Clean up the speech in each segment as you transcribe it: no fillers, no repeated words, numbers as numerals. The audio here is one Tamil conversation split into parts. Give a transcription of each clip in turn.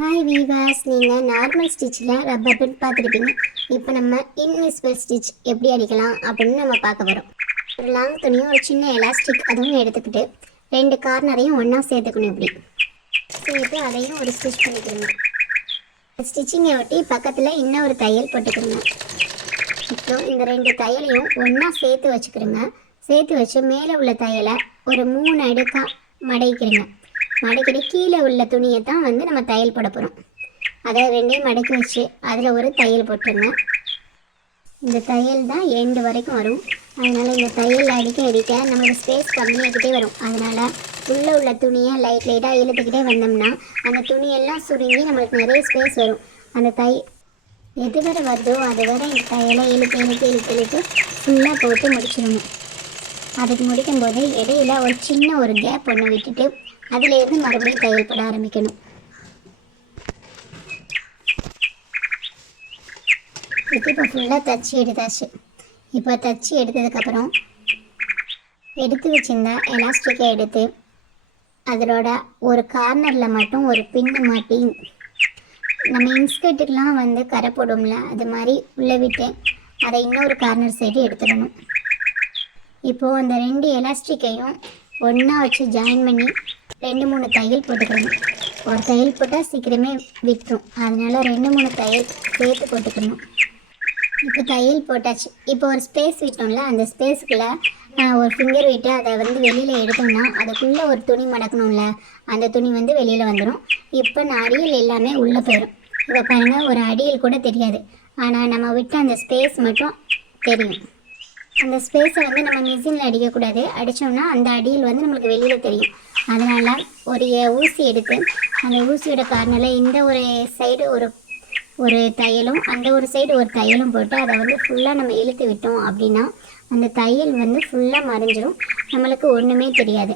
ஹாய் வீவர்ஸ், நீங்கள் நார்மல் ஸ்டிச்சில் ரப்பர் பேண்ட் பார்த்துருப்பீங்க. இப்போ நம்ம இன்விசிபிள் ஸ்டிச் எப்படி அடிக்கலாம் அப்படின்னு நம்ம பார்க்க போகிறோம். ஒரு லாங் துணியும் ஒரு சின்ன எலாஸ்டிக் அதுவும் எடுத்துக்கிட்டு 2 கார்னரையும் ஒன்றா சேர்த்துக்கணும். இப்படி சேர்த்து அதையும் ஒரு ஸ்டிச் பண்ணிக்கணும். ஸ்டிச்சிங்கை ஒட்டி பக்கத்தில் இன்னும் ஒரு தையல் போட்டுக்கணுங்க. இப்போ இந்த 2 தையலையும் ஒன்றா சேர்த்து வச்சுக்கிறோங்க. சேர்த்து வச்சு மேலே உள்ள தையலை ஒரு 3 அடுக்காக மடக்கிடுங்க. மடக்கிட்டு கீழே உள்ள துணியை தான் நம்ம தையல் போட போகிறோம். அதை 2ஐயும் மடக்கி வச்சு அதில் ஒரு தையல் போட்டுருங்க. இந்த தையல் தான் எண்டு வரைக்கும் வரும். அதனால் இந்த தையல் அடிக்க நம்மளுக்கு ஸ்பேஸ் கம்மியாகிட்டே வரும். அதனால் உள்ளே உள்ள துணியை லைட்டாக இழுத்துக்கிட்டே வந்தோம்னா அந்த துணியெல்லாம் சுருங்கி நம்மளுக்கு நிறைய ஸ்பேஸ் வரும். அந்த எது வரை வருதோ அது வரை இந்த தையலை இழுத்து ஃபுல்லாக போட்டு முடிச்சிடணும். அதுக்கு முடிக்கும்போது இடையில ஒரு சின்ன ஒரு கேப் ஒன்று விட்டுட்டு அதிலேருந்து மறுபடியும் தையல் போட ஆரம்பிக்கணும். இப்போ ஃபுல்லாக தச்சு எடுத்தாச்சு. இப்போ தச்சு எடுத்ததுக்கப்புறம் எடுத்து வச்சிருந்தா எலாஸ்டிக்கை எடுத்து அதோட ஒரு கார்னரில் மட்டும் ஒரு பின்னு மாட்டி நம்ம இன்ஸ்கர்ட்டுக்கெலாம் கரை போடும்ல, அது மாதிரி உள்ளே விட்டு அதை இன்னொரு கார்னர் சைடு எடுத்துடணும். இப்போது அந்த 2 எலாஸ்டிக்கையும் ஒன்றா வச்சு ஜாயின் பண்ணி 2-3 தையல் போட்டுக்கணும். ஒரு தையல் போட்டால் சீக்கிரமே விட்டுரும். அதனால் 2-3 தையல் சேர்த்து போட்டுக்கணும். இப்போ தையல் போட்டாச்சு. இப்போ ஒரு ஸ்பேஸ் விட்டோம்ல, அந்த ஸ்பேஸுக்குள்ளே ஒரு ஃபிங்கர் விட்டு அதை வெளியில் எடுத்தோம்னா அதுக்குள்ளே ஒரு துணி மடக்கணும்ல, அந்த துணி வெளியில் வந்துடும். இப்போ நான் அடியில் எல்லாமே உள்ளே போயிடும். இப்போ பாருங்கள், ஒரு அடியில் கூட தெரியாது. ஆனால் நம்ம விட்ட அந்த ஸ்பேஸ் மட்டும் தெரியும். அந்த ஸ்பேஸை நம்ம மிஷினில் அடிக்கக்கூடாது. அடித்தோம்னா அந்த அடியில் நம்மளுக்கு வெளியில் தெரியும். அதனால் ஒரு ஊசி எடுத்து அந்த ஊசியோட கார்னரில் இந்த ஒரு சைடு ஒரு தையலும் அந்த ஒரு சைடு ஒரு தையலும் போட்டு அதை ஃபுல்லாக நம்ம இழுத்து விட்டோம் அப்படின்னா அந்த தையல் ஃபுல்லாக மறைஞ்சிடும். நம்மளுக்கு ஒன்றுமே தெரியாது.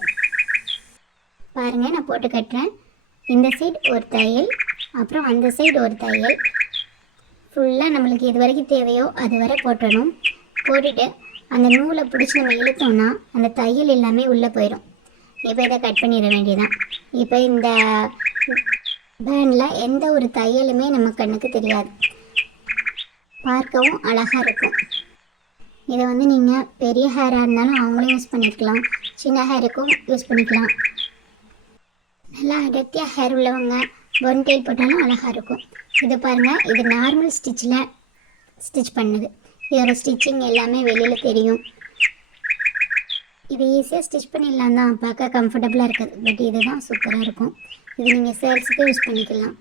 பாருங்கள், நான் போட்டு கட்டுறேன். இந்த சைடு ஒரு தையல், அப்புறம் அந்த சைடு ஒரு தையல். ஃபுல்லாக நம்மளுக்கு எது வரைக்கும் தேவையோ அது வரை போட்டுடணும். போட்டுட்டு அந்த நூலை பிடிச்சி நம்ம இழுத்தோம்னா அந்த தையல் எல்லாமே உள்ளே போயிடும். இப்போ இதை கட் பண்ணிட வேண்டியதான். இப்போ இந்த பேண்டில் எந்த ஒரு தையலுமே நம்ம கண்ணுக்கு தெரியாது, பார்க்கவும் அழகாக இருக்கும். இதை நீங்கள் பெரிய ஹேராக இருந்தாலும் அவங்களும் யூஸ் பண்ணிக்கலாம், சின்ன ஹேருக்கும் யூஸ் பண்ணிக்கலாம். நல்லா அடர்த்தியாக ஹேர் உள்ளவங்க ஒன் டெயில் போட்டாலும் அழகாக இருக்கும். இது பாருங்கள், இது நார்மல் ஸ்டிச்சில் ஸ்டிச் பண்ணுது. இதோட ஸ்டிச்சிங் எல்லாமே வெளியில் தெரியும். இது ஈஸியாக ஸ்டிச் பண்ணிடலாம் தான், பார்க்க கம்ஃபர்டபுளாக இருக்குது. பட் இதுதான் சூப்பராக இருக்கும். இது நீங்கள் சேல்ஸுக்கு யூஸ் பண்ணிக்கலாம்.